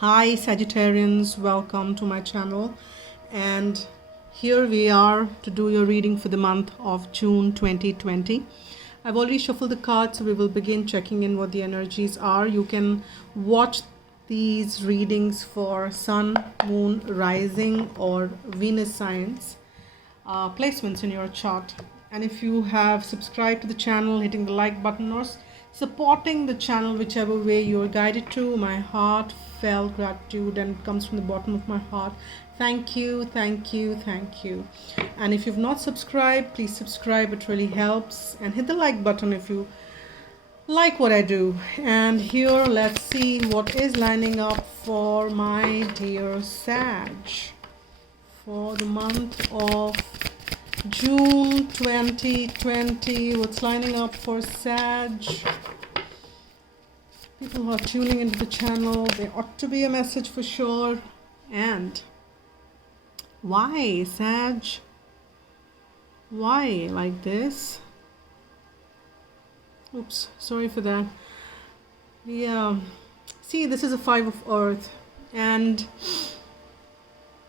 Hi Sagittarians, welcome to my channel, and here we are to do your reading for the month of June 2020. I've already shuffled the cards, so we will begin checking in what the energies are. You can watch these readings for Sun, Moon, Rising or Venus signs placements in your chart. And if you have subscribed to the channel, hitting the like button or supporting the channel whichever way you're guided to, my heartfelt gratitude, and it comes from the bottom of my heart. Thank you, thank you, thank you. And if you've not subscribed, please subscribe, it really helps, and hit the like button if you like what I do. And here, let's see what is lining up for my dear Sag for the month of June 2020. What's lining up for Sag? People who are tuning into the channel, there ought to be a message for sure. And why, Sag? Why like this? Oops, sorry for that. Yeah, see, this is a Five of Earth, and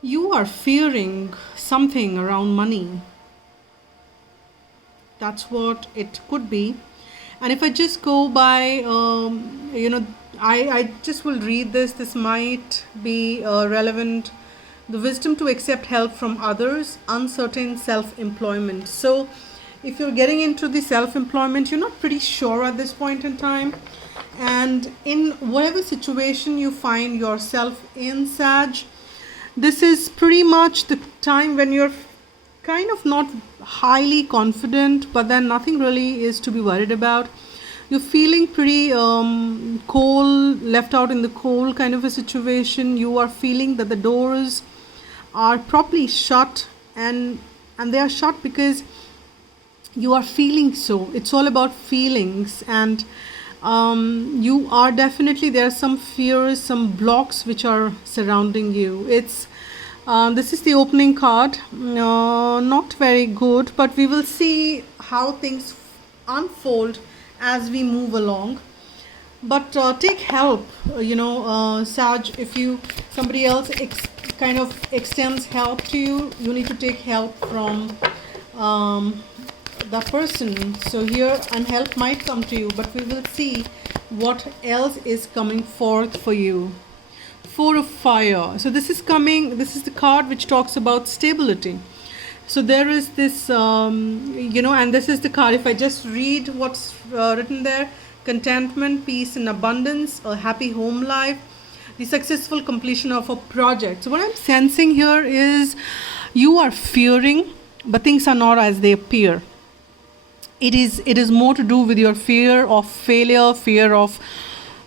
you are fearing something around money. That's what it could be. And if I just go by, I just will read this. This might be relevant. The wisdom to accept help from others, uncertain self-employment. So if you're getting into the self-employment, you're not pretty sure at this point in time. And in whatever situation you find yourself in, Sag, this is pretty much the time when you're kind of not highly confident, but then nothing really is to be worried about. You're feeling pretty cold, left out in the cold kind of a situation. You are feeling that the doors are probably shut, and they are shut because you are feeling so. It's all about feelings, and you are definitely, there are some fears, some blocks which are surrounding you. It's this is the opening card. Not very good, but we will see how things unfold as we move along. But take help, Sag. If somebody else kind of extends help to you, you need to take help from that person. So here, and help might come to you, but we will see what else is coming forth for you. Four of Fire. So this is the card which talks about stability. So there is this, and this is the card. If I just read what's written there: contentment, peace and abundance, a happy home life, the successful completion of a project. So what I'm sensing here is you are fearing, but things are not as they appear. It is more to do with your fear of failure, fear of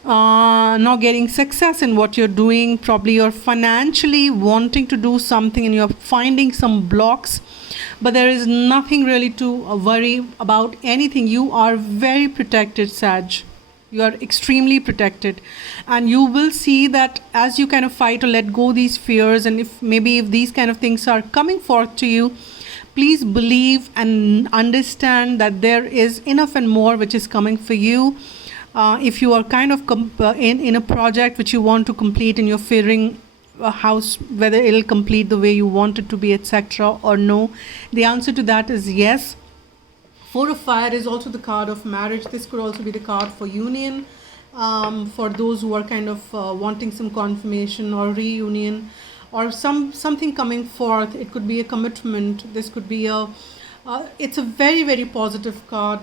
not getting success in what you're doing. Probably you're financially wanting to do something and you're finding some blocks, but there is nothing really to worry about anything. You are very protected, Sag. You are extremely protected, and you will see that as you kind of fight to let go these fears, and if these kind of things are coming forth to you, please believe and understand that there is enough and more which is coming for you. If you are kind of in a project which you want to complete and you're fearing a house, whether it'll complete the way you want it to be, etc. or no, the answer to that is yes. Four of Fire is also the card of marriage. This could also be the card for union, for those who are kind of wanting some confirmation or reunion, or something coming forth. It could be a commitment. This could be it's a very, very positive card,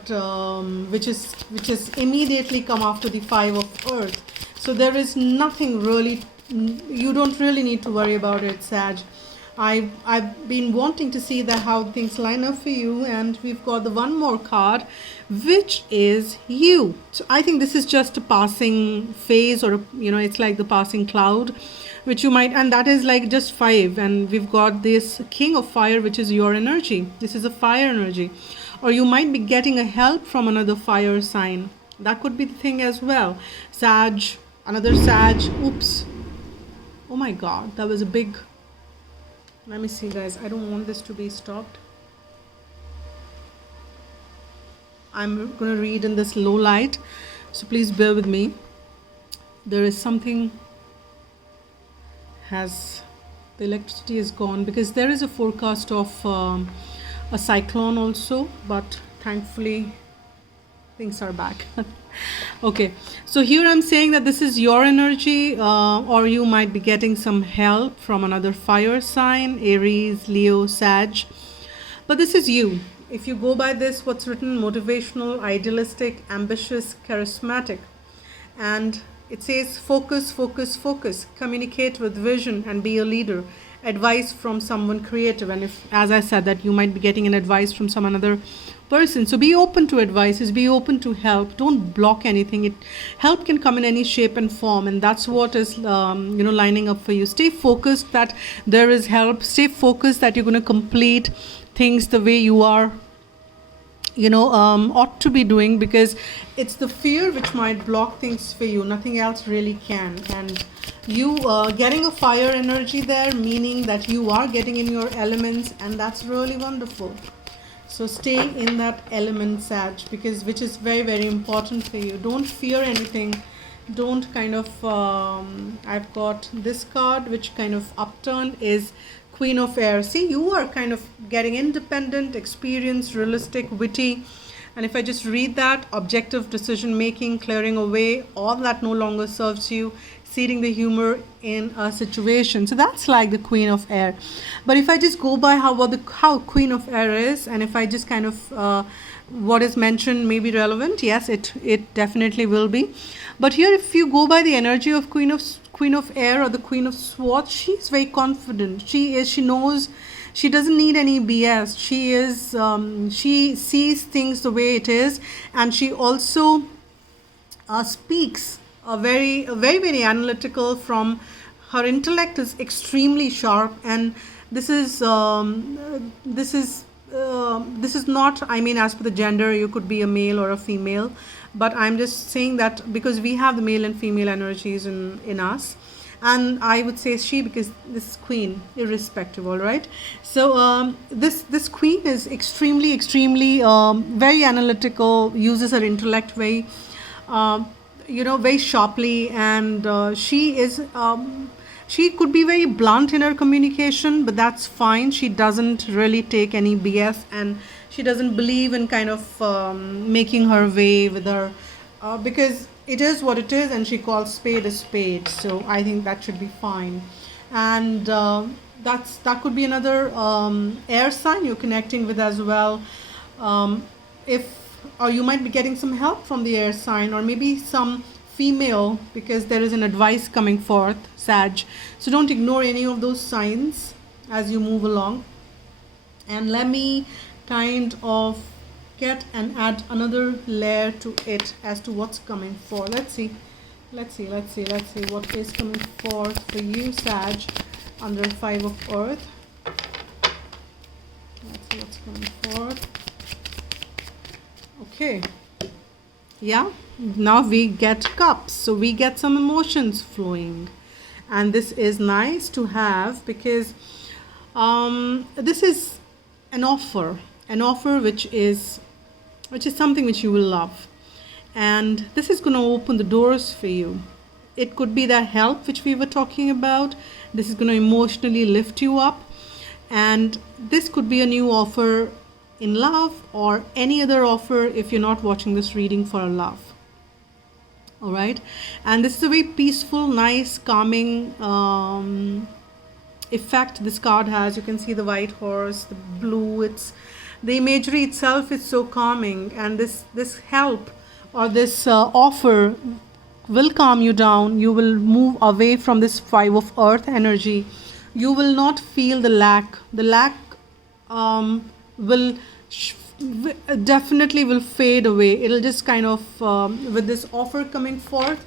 which is immediately come after the Five of Earth. So there is nothing really, you don't really need to worry about it, Sag. I've been wanting to see that how things line up for you, and we've got the one more card, which is you. So I think this is just a passing phase, or it's like the passing cloud, which you might, and that is like just 5, and we've got this King of Fire, which is your energy. This is a fire energy, or you might be getting a help from another fire sign. That could be the thing as well. Sag, another Sag. Oops, oh my god, that was a big, let me see guys, I don't want this to be stopped. I'm going to read in this low light, so please bear with me. There is something has the electricity is gone, because there is a forecast of a cyclone also, but thankfully things are back. Okay, so here I'm saying that this is your energy, or you might be getting some help from another fire sign, Aries, Leo, Sag. But this is you. If you go by this, what's written, motivational, idealistic, ambitious, charismatic. And it says focus, focus, focus. Communicate with vision and be a leader. Advice from someone creative. And if, as I said, that you might be getting an advice from some another person. So be open to advices, be open to help. Don't block anything. Help can come in any shape and form, and that's what is lining up for you. Stay focused that there is help. Stay focused that you're going to complete things the way you are ought to be doing, because it's the fear which might block things for you. Nothing else really can. And you getting a fire energy there, meaning that you are getting in your elements, and that's really wonderful. So stay in that element, Sag, because which is very, very important for you. Don't fear anything. Don't kind of I've got this card which kind of upturn is Queen of Air. See, you are kind of getting independent, experienced, realistic, witty. And if I just read that, objective decision making, clearing away all that no longer serves you, seeding the humor in a situation. So that's like the Queen of Air. But if I just go by how Queen of Air is, and if I just kind of what is mentioned may be relevant, yes, it definitely will be. But here, if you go by the energy of Queen of Air or the Queen of Swords, she's very confident. She knows. She doesn't need any BS. She sees things the way it is, and she also speaks very, very analytical. From her intellect is extremely sharp, and this is not, I mean, as per the gender, you could be a male or a female, but I'm just saying that because we have the male and female energies in us. And I would say she, because this is queen, irrespective, all right? So this queen is extremely, very analytical, uses her intellect very, very sharply, and she could be very blunt in her communication, but that's fine. She doesn't really take any BS, and she doesn't believe in kind of making her way with her, because it is what it is, and she calls spade a spade. So I think that should be fine. And that could be another air sign you're connecting with as well. Or you might be getting some help from the air sign, or maybe some female, because there is an advice coming forth, Sag. So don't ignore any of those signs as you move along. And let me kind of get and add another layer to it as to what's coming for. Let's see what is coming forth for you, Sag, under 5 of Earth. Let's see what's coming forth. Okay, yeah, now we get cups, so we get some emotions flowing, and this is nice to have, because this is an offer which is something which you will love, and this is going to open the doors for you. It could be that help which we were talking about. This is going to emotionally lift you up, and this could be a new offer in love, or any other offer if you're not watching this reading for a love. All right, and this is a very peaceful, nice, calming effect this card has. You can see the white horse, the blue. It's the imagery itself is so calming, and this help or this offer will calm you down. You will move away from this 5 of Earth energy. You will not feel the lack. The lack will definitely will fade away. It'll just kind of with this offer coming forth,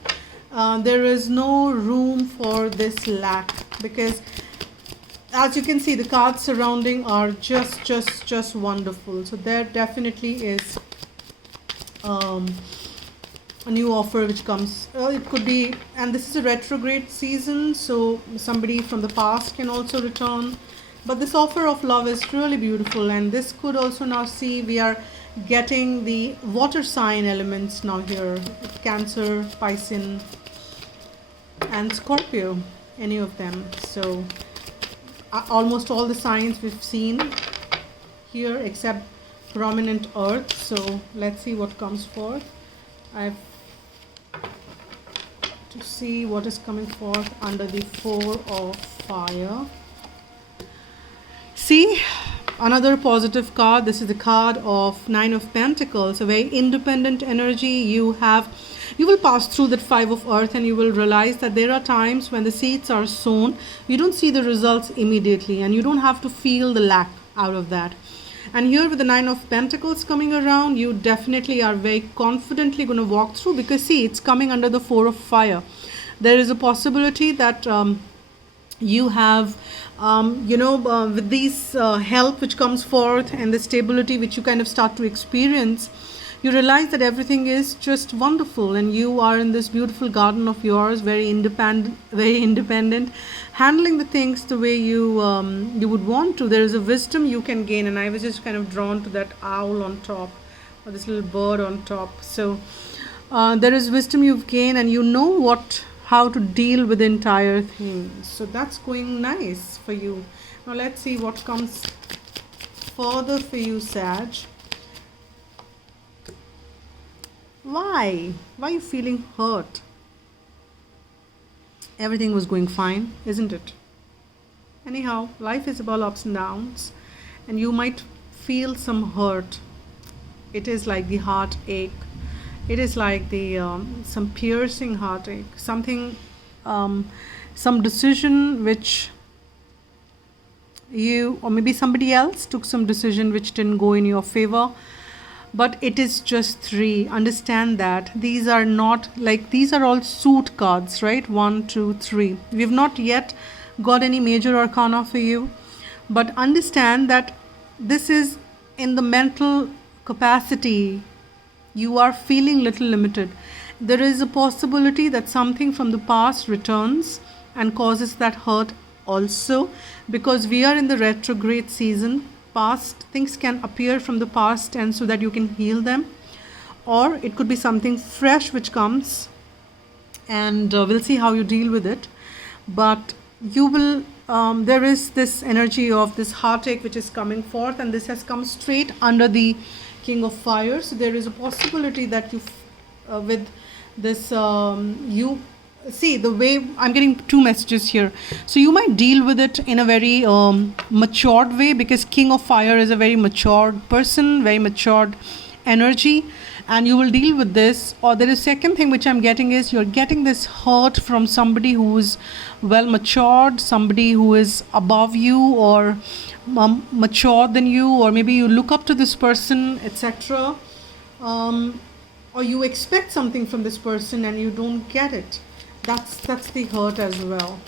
there is no room for this lack, because as you can see, the cards surrounding are just wonderful. So there definitely is a new offer which comes. It could be, and this is a retrograde season, so somebody from the past can also return. But this offer of love is really beautiful, and this could also, now see, we are getting the water sign elements now here. Cancer, Pisces, and Scorpio. any of them. So almost all the signs we've seen here except prominent earth. So let's see what comes forth. I have to see what is coming forth under the 4 of fire. See, another positive card. This is the card of 9 of Pentacles, a very independent energy. You will pass through that 5 of earth, and you will realize that there are times when the seeds are sown, you don't see the results immediately, and you don't have to feel the lack out of that. And here with the 9 of Pentacles coming around, you definitely are very confidently going to walk through, because see, it's coming under the 4 of fire. There is a possibility that you have with these help which comes forth and the stability which you kind of start to experience, you realize that everything is just wonderful, and you are in this beautiful garden of yours, very independent, handling the things the way you would want to. There is a wisdom you can gain, and I was just kind of drawn to that owl on top, or this little bird on top. So there is wisdom you've gained, and you know how to deal with the entire thing. So that's going nice for you. Now let's see what comes further for you, Sag. Why are you feeling hurt? Everything was going fine, isn't it? Anyhow, life is about ups and downs, and you might feel some hurt. It is like the heartache. It is like the some piercing heartache, something, some decision which you, or maybe somebody else took some decision which didn't go in your favor. But it is just 3. Understand that these are not like, these are all suit cards, right? 1, 2, 3. We've not yet got any major arcana for you, but understand that this is in the mental capacity. You are feeling little limited. There is a possibility that something from the past returns and causes that hurt also, because we are in the retrograde season. Past things can appear from the past, and so that you can heal them, or it could be something fresh which comes, and we'll see how you deal with it. But you will there is this energy of this heartache which is coming forth, and this has come straight under the King of Fire. So there is a possibility that you with this you see, the way I'm getting 2 messages here. So you might deal with it in a very matured way, because King of Fire is a very matured person, very matured energy, and you will deal with this. Or there is second thing which I'm getting is you're getting this hurt from somebody who is well matured, somebody who is above you or mature than you, or maybe you look up to this person, etc. Or you expect something from this person and you don't get it. That's the hurt as well.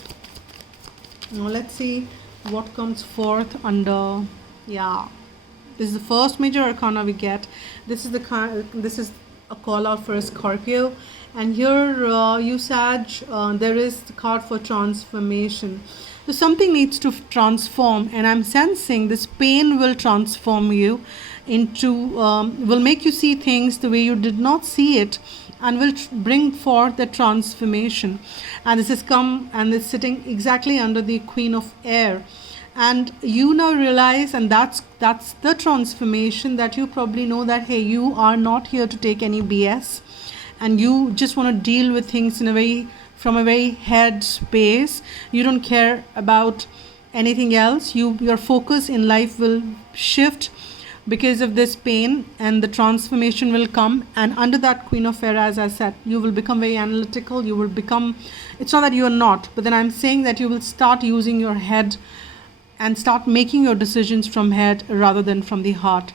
Now let's see what comes forth under. Yeah, this is the first major arcana we get. This is a call out for a Scorpio, and here you Sag, there is the card for transformation. So something needs to transform, and I'm sensing this pain will transform you into, will make you see things the way you did not see it, and will bring forth the transformation. And this has come and is sitting exactly under the Queen of Air. And you now realize, and that's the transformation, that you probably know that, hey, you are not here to take any BS, and you just want to deal with things from a very head space. You don't care about anything else. Your focus in life will shift because of this pain, and the transformation will come. And under that Queen of Air, as I said, you will become very analytical. You will become, it's not that you are not, but then I'm saying that you will start using your head and start making your decisions from head rather than from the heart.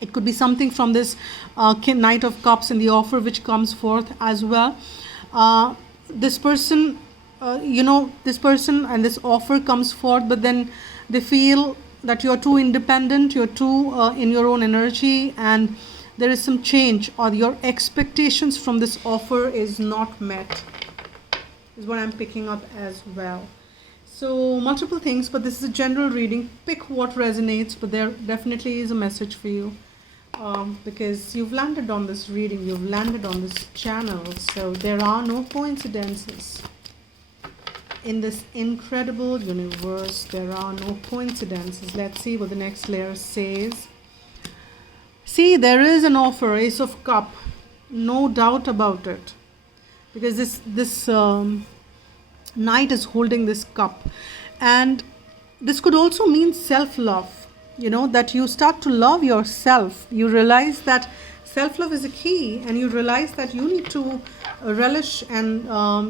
It could be something from this Knight of Cups and the offer which comes forth as well. This person, this person and this offer comes forth, but then they feel that you're too independent, you're too in your own energy, and there is some change, or your expectations from this offer is not met, is what I'm picking up as well. So multiple things, but this is a general reading. Pick what resonates, but there definitely is a message for you, because you've landed on this reading, you've landed on this channel, so there are no coincidences. In this incredible universe, there are no coincidences. Let's see what the next layer says. See, there is an offer, Ace of Cup, no doubt about it, because this knight is holding this cup, and this could also mean self-love. You know, that you start to love yourself. You realize that self-love is a key, and you realize that you need to relish, and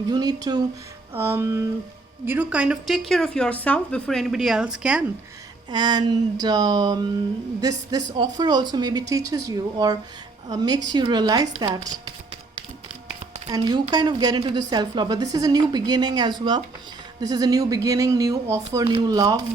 you need to kind of take care of yourself before anybody else can. And this offer also maybe teaches you, or makes you realize that, and you kind of get into the self-love. But this is a new beginning as well. This is a new beginning, new offer, new love,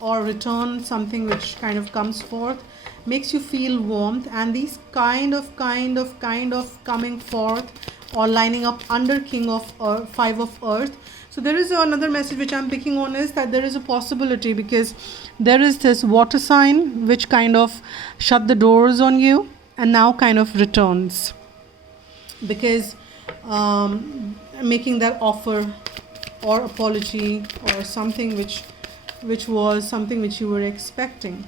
or return, something which kind of comes forth, makes you feel warmth. And these kind of coming forth or lining up under King of Five of Earth. So there is another message which I'm picking on, is that there is a possibility, because there is this water sign which kind of shut the doors on you and now kind of returns, because making that offer or apology or something which was something which you were expecting.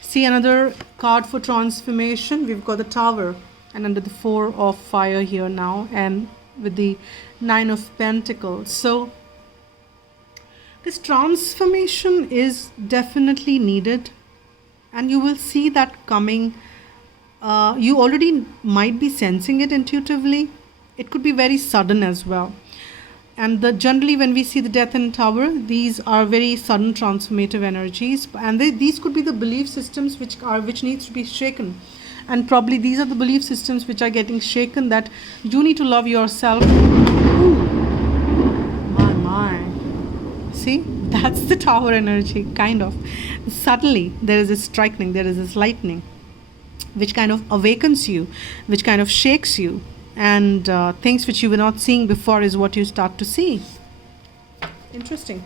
See, another card for transformation. We've got the Tower, and under the Four of Fire here now, and with the Nine of Pentacles. So this transformation is definitely needed, and you will see that coming. You already might be sensing it intuitively. It could be very sudden as well. And generally when we see the Death and Tower, these are very sudden transformative energies, and these could be the belief systems which needs to be shaken. And probably these are the belief systems which are getting shaken, that you need to love yourself. Ooh, my. See, that's the Tower energy, kind of. Suddenly there is this striking, there is this lightning, which kind of awakens you, which kind of shakes you. And things which you were not seeing before is what you start to see. Interesting.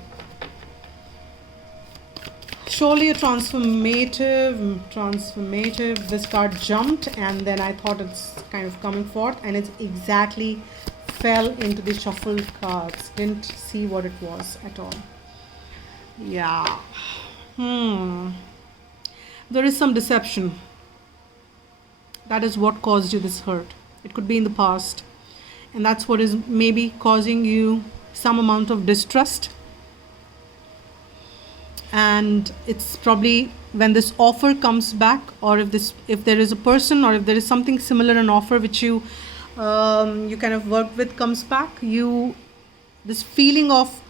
Surely a transformative. This card jumped, and then I thought it's kind of coming forth, and it's exactly fell into the shuffled cards. Didn't see what it was at all. Yeah. There is some deception. That is what caused you this hurt. It could be in the past, and that's what is maybe causing you some amount of distrust. And it's probably when this offer comes back, or if there is a person, or if there is something similar, an offer which you kind of worked with comes back, this feeling of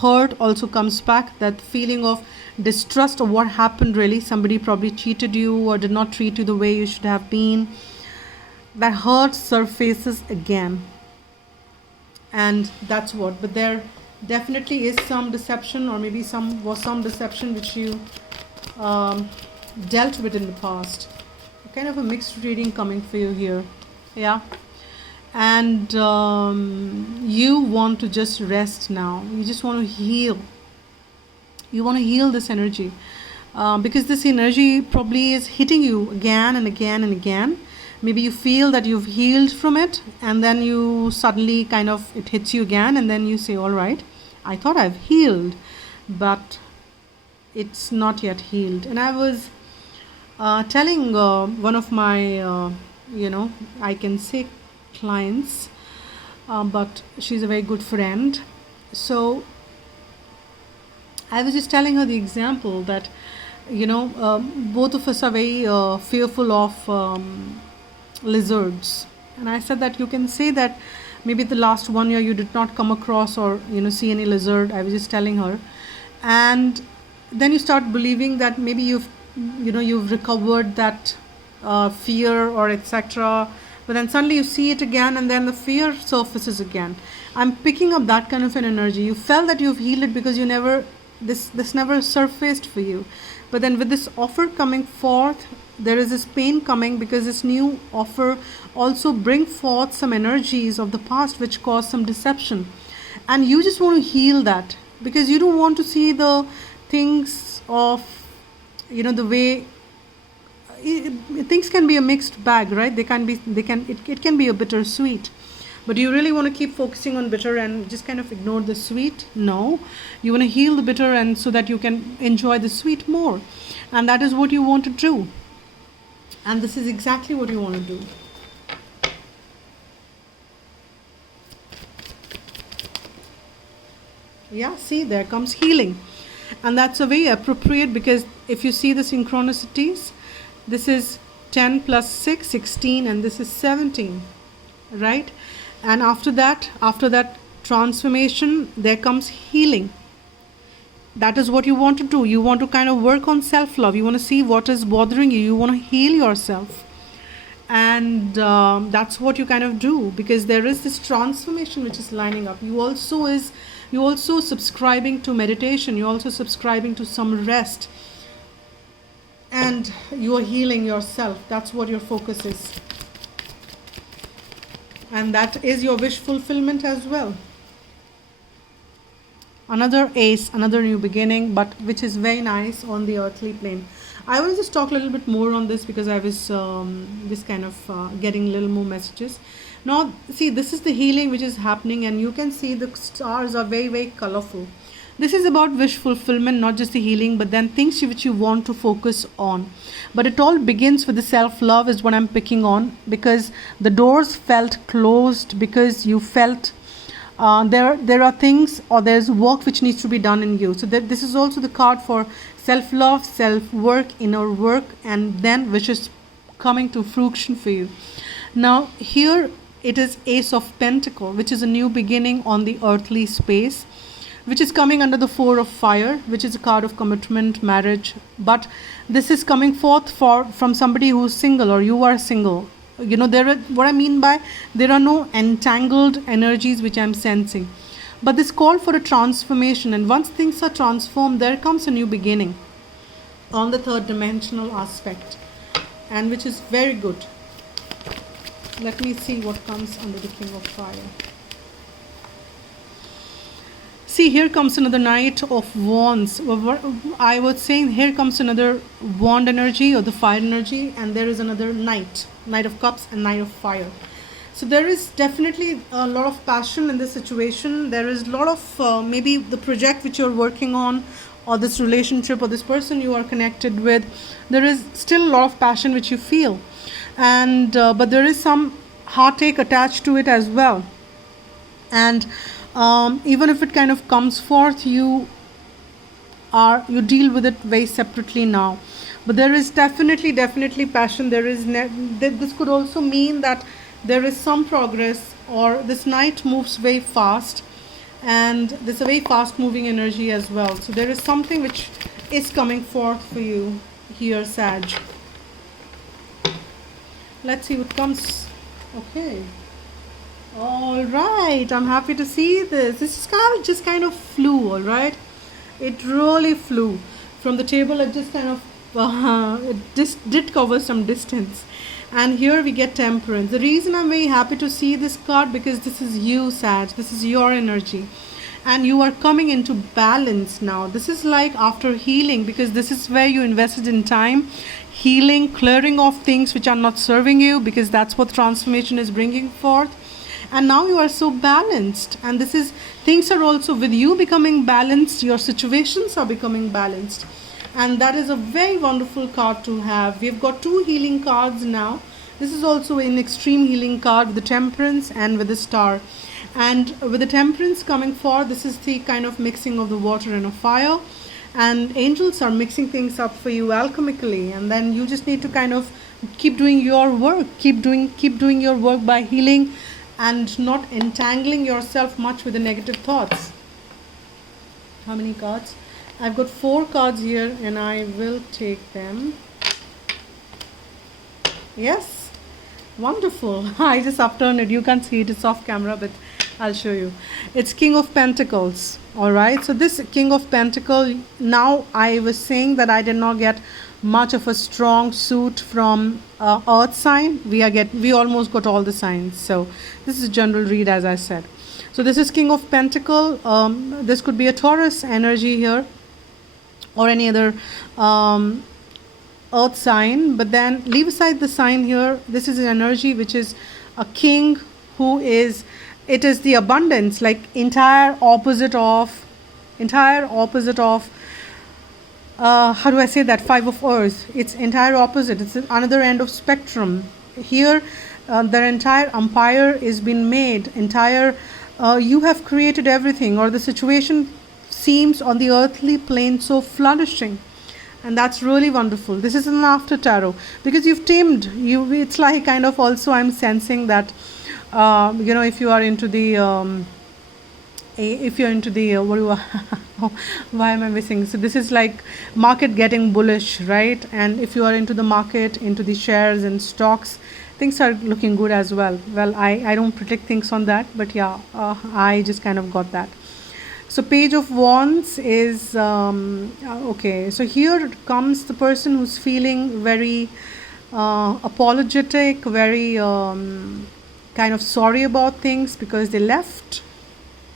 hurt also comes back, that feeling of distrust of what happened really. Somebody probably cheated you or did not treat you the way you should have been. That hurt surfaces again, and that's what. But there definitely is some deception, or maybe some deception which you dealt with in the past. Kind of a mixed reading coming for you here. Yeah. And you want to just rest now. You just want to heal. You want to heal this energy, because this energy probably is hitting you again and again and again. Maybe you feel that you've healed from it, and then you suddenly it hits you again, and then you say, all right, I thought I've healed, but it's not yet healed. And I was telling one of my, I can say clients, but she's a very good friend. So I was just telling her the example that, both of us are very fearful of lizards. And I said that you can say that maybe the last 1 year you did not come across or see any lizard. I was just telling her, and then you start believing that maybe you've recovered that fear or etc. But then suddenly you see it again, and then the fear surfaces again. I'm picking up that kind of an energy. You felt that you've healed it because this never surfaced for you. But then with this offer coming forth, there is this pain coming, because this new offer also bring forth some energies of the past which caused some deception. And you just want to heal that, because you don't want to see the things of, the way things can be a mixed bag, right? It can be a bittersweet. But do you really want to keep focusing on bitter and just kind of ignore the sweet? No. You want to heal the bitter and so that you can enjoy the sweet more. And that is what you want to do. And this is exactly what you want to do. Yeah, see, there comes healing. And that's a very appropriate, because if you see the synchronicities, this is 10 plus 6, 16, and this is 17, right? And after that transformation, there comes healing. That is what you want to do. You want to kind of work on self-love. You want to see what is bothering you. You want to heal yourself. And that's what you kind of do, because there is this transformation which is lining up. You also subscribing to meditation. You're also subscribing to some rest. And you are healing yourself. That's what your focus is. And that is your wish fulfillment as well. Another ace, another new beginning, but which is very nice on the earthly plane. I will just talk a little bit more on this because I was just kind of getting a little more messages. Now, see, this is the healing which is happening, and you can see the stars are very, very colorful. This is about wish fulfillment, not just the healing, but then things which you want to focus on. But it all begins with the self-love is what I'm picking on, because the doors felt closed, because you felt there are things, or there's work which needs to be done in you. So this is also the card for self-love, self-work, inner work, and then which is coming to fruition for you. Now here it is Ace of Pentacle, which is a new beginning on the earthly space, which is coming under the 4 of Fire, which is a card of commitment, marriage. But this is coming forth from somebody who's single, or you are single. You know, what I mean by there are no entangled energies which I'm sensing. But this call for a transformation, and once things are transformed, there comes a new beginning on the third dimensional aspect, and which is very good. Let me see what comes under the King of Fire. See, here comes another Knight of Wands. I was saying here comes another Wand energy, or the fire energy, and there is another Knight of Cups and Knight of Fire. So there is definitely a lot of passion in this situation. There is a lot of maybe the project which you're working on, or this relationship, or this person you are connected with. There is still a lot of passion which you feel, and but there is some heartache attached to it as well. And even if it kind of comes forth, you deal with it very separately now. But there is definitely passion. There is this could also mean that there is some progress, or this Knight moves very fast, and there's a very fast moving energy as well. So there is something which is coming forth for you here, Sag. Let's see what comes. Okay. All right, I'm happy to see this. This just kind of flew, all right? It really flew from the table. It just kind of it just did cover some distance. And here we get Temperance. The reason I'm very happy to see this card, because this is you, Sag. This is your energy, and you are coming into balance now. This is like after healing, because this is where you invested in time, healing, clearing off things which are not serving you, because that's what transformation is bringing forth. And now you are so balanced, and this is, things are also with you becoming balanced, your situations are becoming balanced, and that is a very wonderful card to have. We've got 2 healing cards now. This is also an extreme healing card with the Temperance and with the Star. And with the Temperance coming forth, this is the kind of mixing of the water and a fire, and angels are mixing things up for you alchemically, and then you just need to kind of keep doing your work, keep doing your work by healing and not entangling yourself much with the negative thoughts. How many cards? I've got 4 cards here, and I will take them. Yes, wonderful. I just upturned it. You can't see it, it's off camera, but I'll show you. It's King of Pentacles. All right, so this King of Pentacle, now I was saying that I did not get much of a strong suit from earth sign. We almost got all the signs. So this is a general read, as I said. So this is King of Pentacle. This could be a Taurus energy here, or any other earth sign. But then leave aside the sign here. This is an energy which is a king who is, it is the abundance, like entire opposite of how do I say that, Five of Earth. It's entire opposite. It's another end of spectrum. Here, the entire empire is been made. Entire, you have created everything, or the situation seems on the earthly plane so flourishing, and that's really wonderful. This is an after tarot because you've tamed. It's like kind of also I'm sensing that, if you are into the what do I, why am I missing? So this is like market getting bullish, right? And if you are into the market, into the shares and stocks, things are looking good as well. Well, I don't predict things on that, but yeah, I just kind of got that. So Page of Wands is okay. So here comes the person who's feeling very apologetic, very kind of sorry about things because they left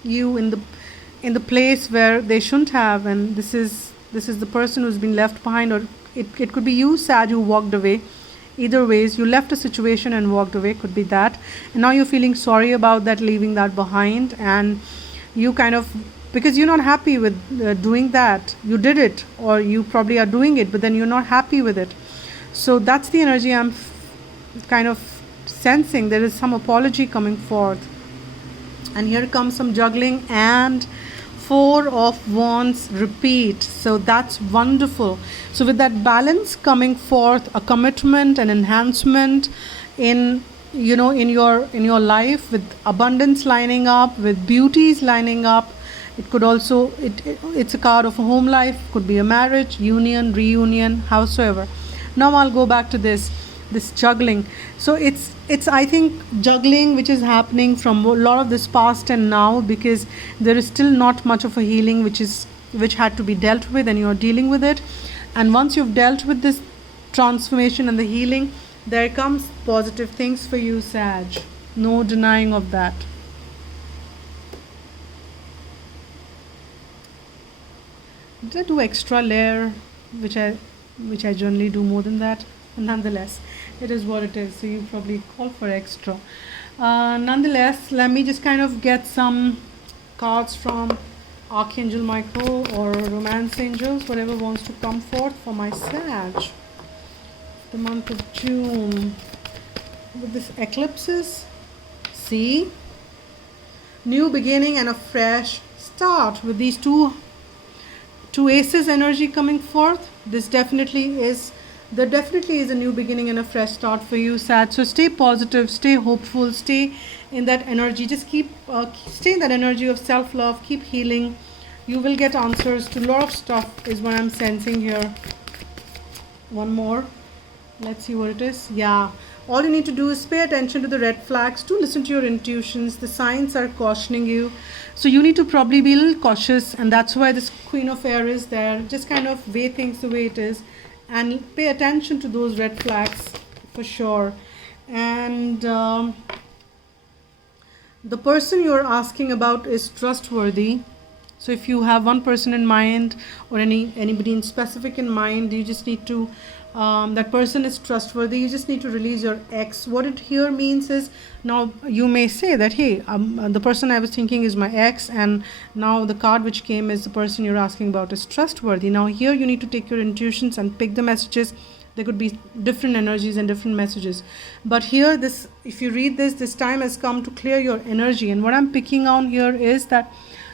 you in the place where they shouldn't have, and this is the person who's been left behind, or it could be you, Sag, who walked away. Either ways, you left a situation and walked away, could be that, and now you're feeling sorry about that, leaving that behind, and you kind of, because you're not happy with doing that, you did it, or you probably are doing it, but then you're not happy with it. So that's the energy I'm kind of sensing. There is some apology coming forth. And here comes some juggling, and Four of Wands repeat. So that's wonderful. So with that balance coming forth, a commitment and enhancement in your life, with abundance lining up, with beauties lining up. It could also it's a card of a home life, could be a marriage, union, reunion, howsoever. Now I'll go back to this juggling. So it's I think juggling which is happening from a lot of this past and now, because there is still not much of a healing which had to be dealt with, and you're dealing with it. And once you've dealt with this transformation and the healing, there comes positive things for you, Sag. No denying of that. Did I do extra layer, which I generally do more than that? Nonetheless, it is what it is. So you probably call for extra. Nonetheless, let me just kind of get some cards from Archangel Michael or Romance Angels, whatever wants to come forth for my Sag. The month of June. With this eclipses, see, new beginning and a fresh start with these two aces energy coming forth. There definitely is a new beginning and a fresh start for you, Sag. So stay positive, stay hopeful, stay in that energy. Just stay in that energy of self-love, keep healing. You will get answers to a lot of stuff is what I'm sensing here. One more. Let's see what it is. Yeah. All you need to do is pay attention to the red flags, to listen to your intuitions. The signs are cautioning you. So you need to probably be a little cautious, and that's why this Queen of Air is there. Just kind of weigh things the way it is and pay attention to those red flags for sure. And the person you're asking about is trustworthy. So if you have one person in mind, or anybody in specific in mind, you just need to that person is trustworthy. You just need to release your ex. What it here means is, now you may say that, hey, the person I was thinking is my ex, and now the card which came is the person you're asking about is trustworthy. Now here you need to take your intuitions and pick the messages. There could be different energies and different messages, but here, if you read this time has come to clear your energy. And what I'm picking on here is that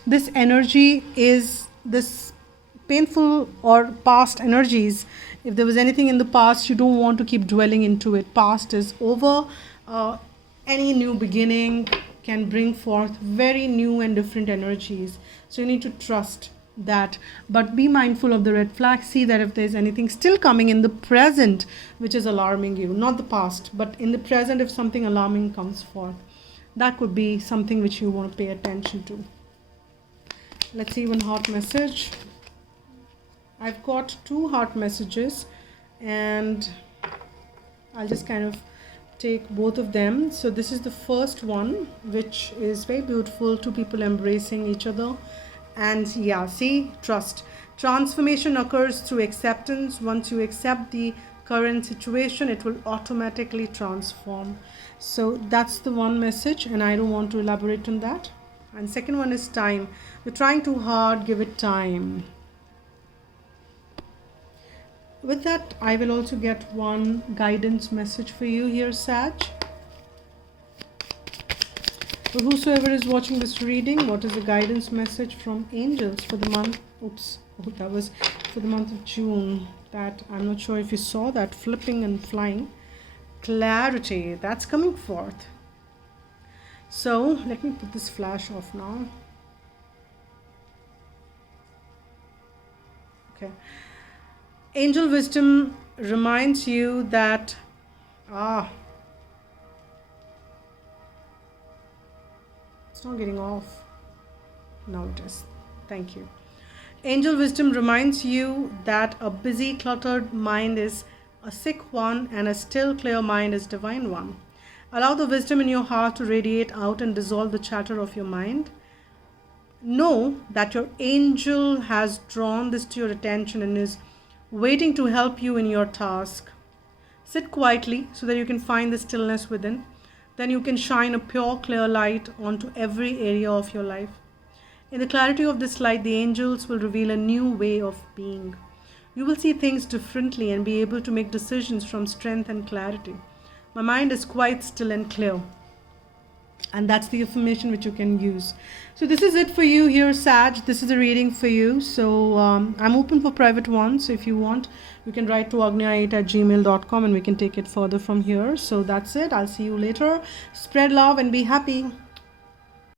this energy is this painful or past energies. If there was anything in the past, you don't want to keep dwelling into it. Past is over. Any new beginning can bring forth very new and different energies. So you need to trust that, but be mindful of the red flag. See that if there's anything still coming in the present which is alarming you, not the past, but in the present, if something alarming comes forth, that could be something which you want to pay attention to. Let's see one heart message. I've got 2 heart messages, and I'll just kind of take both of them. So this is the first one, which is very beautiful. 2 people embracing each other. And yeah, see, trust. Transformation occurs through acceptance. Once you accept the current situation, it will automatically transform. So that's the one message, and I don't want to elaborate on that. And second one is time. You're trying too hard, give it time. With that, I will also get one guidance message for you here, Sag. For whosoever is watching this reading, what is the guidance message from angels for the month? That was for the month of June. That I'm not sure if you saw that flipping and flying. Clarity, that's coming forth. So let me put this flash off now. Okay. Angel wisdom reminds you that it's not getting off. Now it is. Thank you. Angel wisdom reminds you that a busy, cluttered mind is a sick one, and a still, clear mind is divine one. Allow the wisdom in your heart to radiate out and dissolve the chatter of your mind. Know that your angel has drawn this to your attention and is waiting to help you in your task. Sit quietly so that you can find the stillness within. Then you can shine a pure, clear light onto every area of your life. In the clarity of this light, the angels will reveal a new way of being. You will see things differently and be able to make decisions from strength and clarity. My mind is quite still and clear. And that's the affirmation which you can use. So this is it for you here, Sag. This is a reading for you. So I'm open for private ones. So if you want, you can write to agnya8@gmail.com and we can take it further from here. So that's it. I'll see you later. Spread love and be happy.